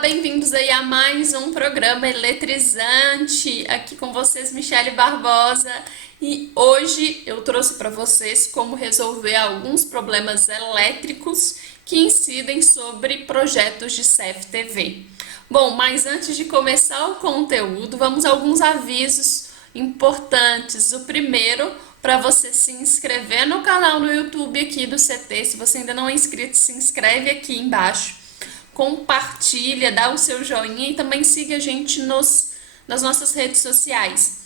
Bem-vindos aí a mais um programa eletrizante. Aqui com vocês, Michele Barbosa. E hoje eu trouxe para vocês como resolver alguns problemas elétricos que incidem sobre projetos de CFTV. Bom, mas antes de começar o conteúdo, vamos a alguns avisos importantes. O primeiro, para você se inscrever no canal no YouTube aqui do CT. Se você ainda não é inscrito, se inscreve aqui embaixo. Compartilha, dá o seu joinha e também siga a gente nas nossas redes sociais,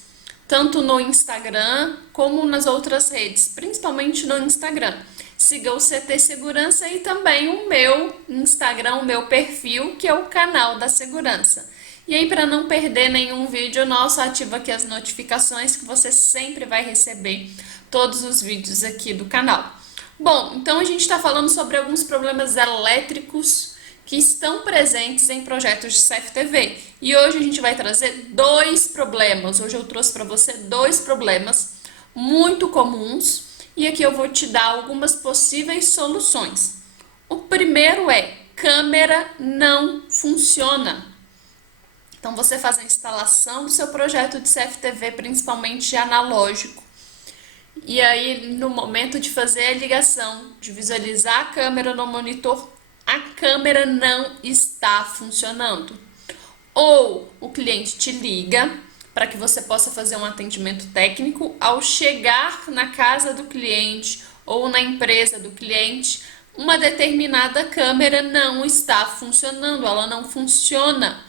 tanto no Instagram como nas outras redes, principalmente no Instagram. Siga o CT Segurança e também o meu Instagram, o meu perfil, que é o canal da segurança. E aí, para não perder nenhum vídeo nosso, ativa aqui as notificações que você sempre vai receber todos os vídeos aqui do canal. Bom, então a gente está falando sobre alguns problemas elétricos que estão presentes em projetos de CFTV. E hoje a gente vai trazer dois problemas. Hoje eu trouxe para você dois problemas muito comuns e aqui eu vou te dar algumas possíveis soluções. O primeiro é: câmera não funciona. Então você faz a instalação do seu projeto de CFTV, principalmente analógico. E aí, no momento de fazer a ligação, de visualizar a câmera no monitor, a câmera não está funcionando. Ou o cliente te liga para que você possa fazer um atendimento técnico. Ao chegar na casa do cliente ou na empresa do cliente, uma determinada câmera não está funcionando, ela não funciona.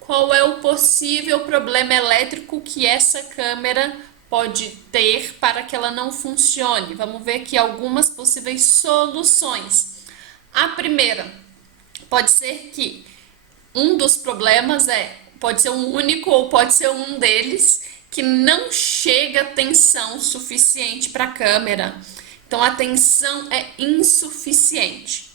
Qual é o possível problema elétrico que essa câmera pode ter para que ela não funcione? Vamos ver aqui algumas possíveis soluções. A primeira, pode ser que um dos problemas pode ser um único ou pode ser um deles, que não chega tensão suficiente para a câmera. Então a tensão é insuficiente.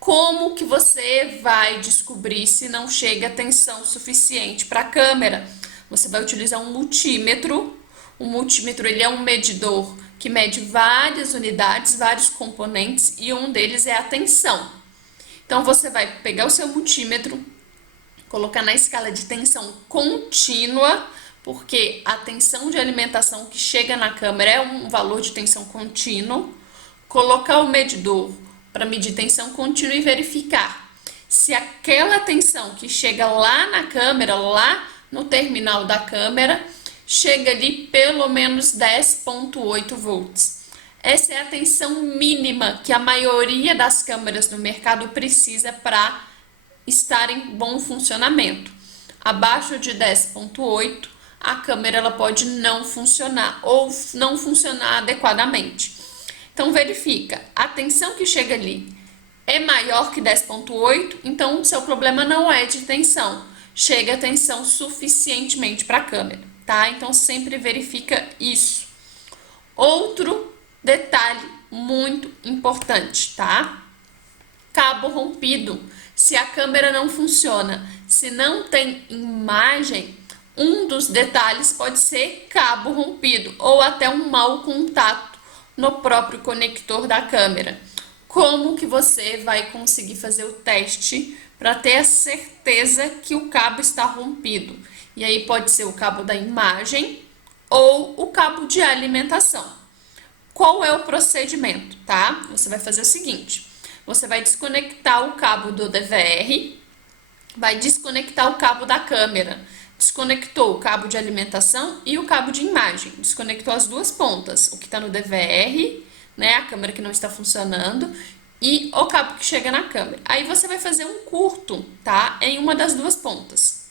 Como que você vai descobrir se não chega tensão suficiente para a câmera? Você vai utilizar um multímetro. O multímetro, ele é um medidor que mede várias unidades, vários componentes, e um deles é a tensão. Então você vai pegar o seu multímetro, colocar na escala de tensão contínua, porque a tensão de alimentação que chega na câmera é um valor de tensão contínuo. Colocar o medidor para medir tensão contínua e verificar se aquela tensão que chega lá na câmera, lá no terminal da câmera, chega ali pelo menos 10,8 volts. Essa é a tensão mínima que a maioria das câmeras no mercado precisa para estar em bom funcionamento. Abaixo de 10,8, a câmera ela pode não funcionar ou não funcionar adequadamente. Então verifica, a tensão que chega ali é maior que 10,8, então o seu problema não é de tensão, chega a tensão suficientemente para a câmera, tá? Então sempre verifica isso. Outro detalhe muito importante, tá? Cabo rompido. Se a câmera não funciona, se não tem imagem, um dos detalhes pode ser cabo rompido ou até um mau contato no próprio conector da câmera. Como que você vai conseguir fazer o teste para ter a certeza que o cabo está rompido? E aí pode ser o cabo da imagem ou o cabo de alimentação. Qual é o procedimento, tá? Você vai fazer o seguinte: você vai desconectar o cabo do DVR, vai desconectar o cabo da câmera, desconectou o cabo de alimentação e o cabo de imagem, desconectou as duas pontas, o que está no DVR, né, a câmera que não está funcionando, e o cabo que chega na câmera. Aí você vai fazer um curto, tá, em uma das duas pontas.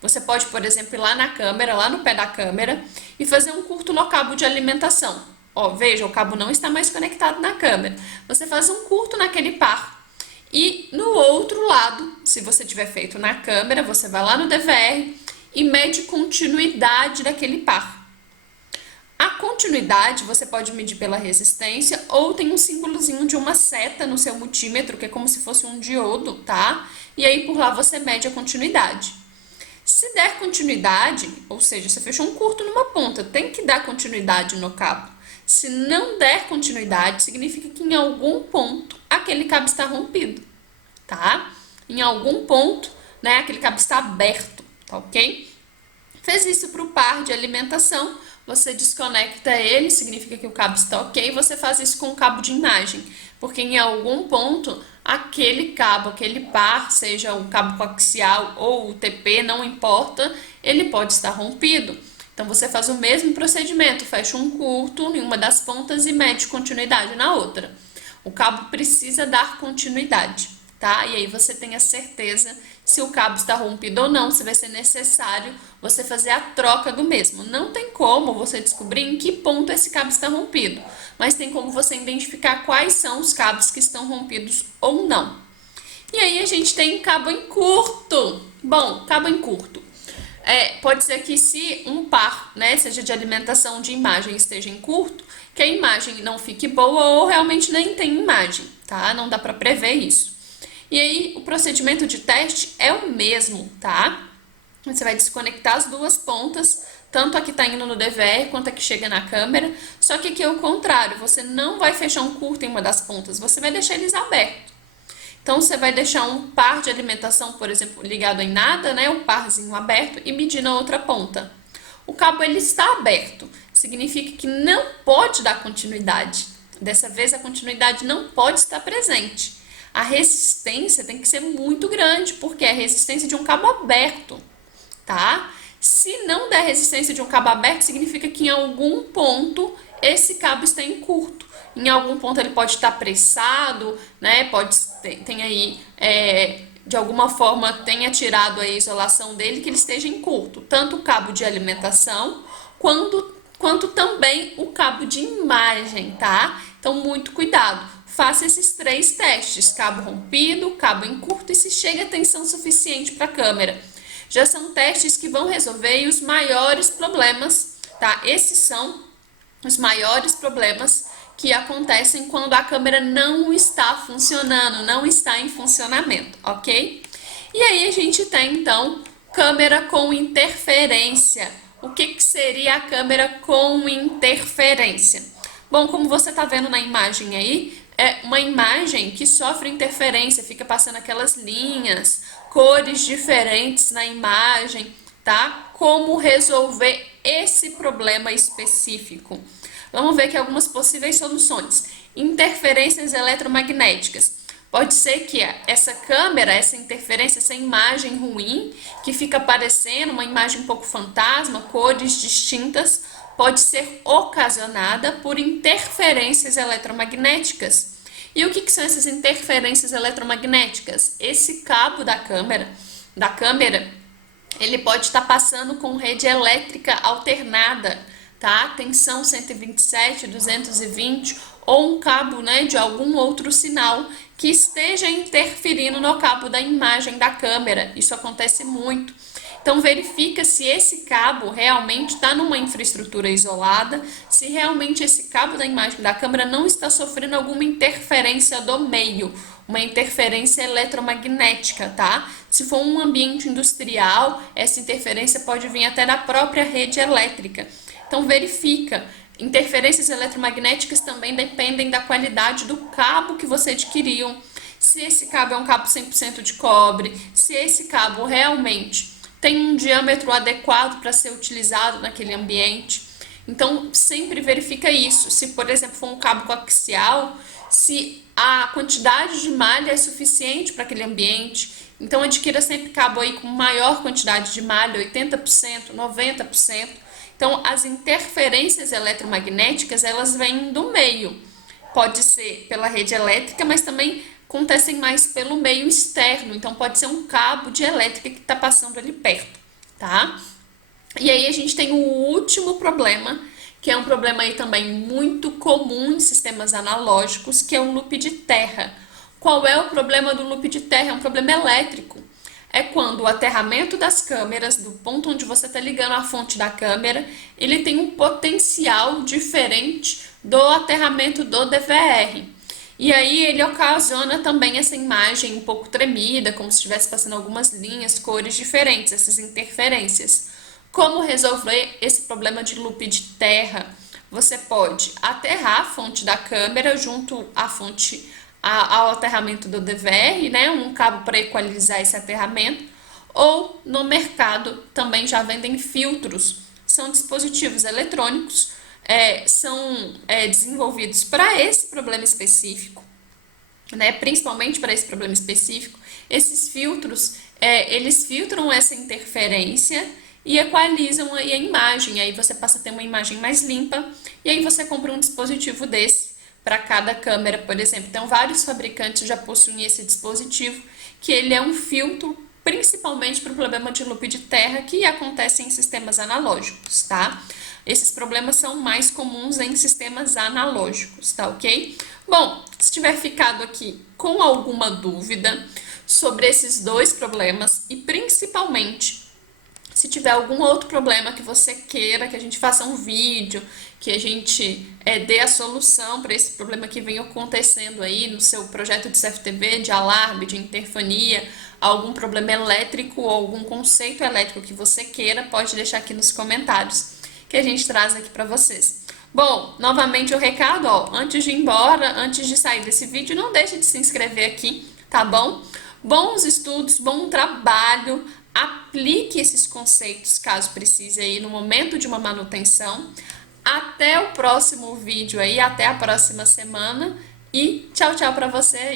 Você pode, por exemplo, ir lá na câmera, lá no pé da câmera, e fazer um curto no cabo de alimentação. Ó, veja, o cabo não está mais conectado na câmera. Você faz um curto naquele par. E no outro lado, se você tiver feito na câmera, você vai lá no DVR e mede continuidade daquele par. A continuidade você pode medir pela resistência ou tem um símbolozinho de uma seta no seu multímetro, que é como se fosse um diodo, tá? E aí por lá você mede a continuidade. Se der continuidade, ou seja, você fechou um curto numa ponta, tem que dar continuidade no cabo. Se não der continuidade, significa que em algum ponto aquele cabo está rompido, tá? Em algum ponto, né? Aquele cabo está aberto, tá ok? Fez isso para o par de alimentação, você desconecta ele, significa que o cabo está ok. Você faz isso com o cabo de imagem, porque em algum ponto aquele cabo, aquele par, seja o cabo coaxial ou o TP, não importa, ele pode estar rompido. Então você faz o mesmo procedimento, fecha um curto em uma das pontas e mede continuidade na outra. O cabo precisa dar continuidade, tá? E aí você tem a certeza se o cabo está rompido ou não, se vai ser necessário você fazer a troca do mesmo. Não tem como você descobrir em que ponto esse cabo está rompido, mas tem como você identificar quais são os cabos que estão rompidos ou não. E aí a gente tem cabo em curto. Bom, cabo em curto. Pode ser que se um par, né, seja de alimentação de imagem, esteja em curto, que a imagem não fique boa ou realmente nem tem imagem, tá? Não dá para prever isso. E aí, o procedimento de teste é o mesmo, tá? Você vai desconectar as duas pontas, tanto a que está indo no DVR quanto a que chega na câmera, só que aqui é o contrário, você não vai fechar um curto em uma das pontas, você vai deixar eles abertos. Então, você vai deixar um par de alimentação, por exemplo, ligado em nada, né? O parzinho aberto e medir na outra ponta. O cabo, ele está aberto, significa que não pode dar continuidade. Dessa vez, a continuidade não pode estar presente. A resistência tem que ser muito grande, porque é a resistência de um cabo aberto, tá? Se não der resistência de um cabo aberto, significa que em algum ponto esse cabo está em curto. Em algum ponto ele pode estar pressado, né? Pode ter aí, de alguma forma, tenha tirado a isolação dele, que ele esteja em curto. Tanto o cabo de alimentação, quanto também o cabo de imagem, tá? Então, muito cuidado. Faça esses 3 testes, cabo rompido, cabo em curto e se chega a tensão suficiente para a câmera. Já são testes que vão resolver os maiores problemas, tá? Esses são os maiores problemas que acontecem quando a câmera não está funcionando, não está em funcionamento, ok? E aí a gente tem, então, câmera com interferência. O que seria a câmera com interferência? Bom, como você está vendo na imagem aí, é uma imagem que sofre interferência, fica passando aquelas linhas, cores diferentes na imagem, tá? Como resolver esse problema específico? Vamos ver aqui algumas possíveis soluções. Interferências eletromagnéticas. Pode ser que essa câmera, essa interferência, essa imagem ruim, que fica aparecendo, uma imagem um pouco fantasma, cores distintas, pode ser ocasionada por interferências eletromagnéticas. E o que são essas interferências eletromagnéticas? Esse cabo da câmera, ele pode estar passando com rede elétrica alternada, tá? Tensão 127, 220 ou um cabo, né, de algum outro sinal que esteja interferindo no cabo da imagem da câmera. Isso acontece muito. Então, verifica se esse cabo realmente está numa infraestrutura isolada, se realmente esse cabo da imagem da câmera não está sofrendo alguma interferência do meio, uma interferência eletromagnética, tá? Se for um ambiente industrial, essa interferência pode vir até da própria rede elétrica. Então, verifica. Interferências eletromagnéticas também dependem da qualidade do cabo que você adquiriu. Se esse cabo é um cabo 100% de cobre, se esse cabo realmente tem um diâmetro adequado para ser utilizado naquele ambiente. Então, sempre verifica isso. Se, por exemplo, for um cabo coaxial, se a quantidade de malha é suficiente para aquele ambiente. Então, adquira sempre cabo aí com maior quantidade de malha, 80%, 90%. Então, as interferências eletromagnéticas, elas vêm do meio. Pode ser pela rede elétrica, mas também acontecem mais pelo meio externo. Então, pode ser um cabo de elétrica que está passando ali perto, tá? E aí, a gente tem o último problema, que é um problema aí também muito comum em sistemas analógicos, que é o loop de terra. Qual é o problema do loop de terra? É um problema elétrico. É quando o aterramento das câmeras, do ponto onde você está ligando a fonte da câmera, ele tem um potencial diferente do aterramento do DVR. E aí ele ocasiona também essa imagem um pouco tremida, como se estivesse passando algumas linhas, cores diferentes, essas interferências. Como resolver esse problema de loop de terra? Você pode aterrar a fonte da câmera junto à fonte ao aterramento do DVR, né? Um cabo para equalizar esse aterramento. ou no mercado também já vendem filtros. São dispositivos eletrônicos, são desenvolvidos para esse problema específico, né? Principalmente para esse problema específico. Esses filtros, eles filtram essa interferência e equalizam aí a imagem. Aí você passa a ter uma imagem mais limpa e aí você compra um dispositivo desse para cada câmera, por exemplo. Então, vários fabricantes já possuem esse dispositivo, que ele é um filtro principalmente para o problema de loop de terra que acontece em sistemas analógicos, tá? Esses problemas são mais comuns em sistemas analógicos, tá ok? Bom, se tiver ficado aqui com alguma dúvida sobre esses dois problemas e principalmente se tiver algum outro problema que você queira que a gente faça um vídeo, que a gente dê a solução para esse problema que vem acontecendo aí no seu projeto de CFTV, de alarme, de interfonia, algum problema elétrico ou algum conceito elétrico que você queira, pode deixar aqui nos comentários que a gente traz aqui para vocês. Bom, novamente o recado, ó, antes de ir embora, antes de sair desse vídeo, não deixe de se inscrever aqui, tá bom? Bons estudos, bom trabalho, aplique esses conceitos caso precise aí no momento de uma manutenção. Até o próximo vídeo aí, até a próxima semana e tchau, tchau para você aí.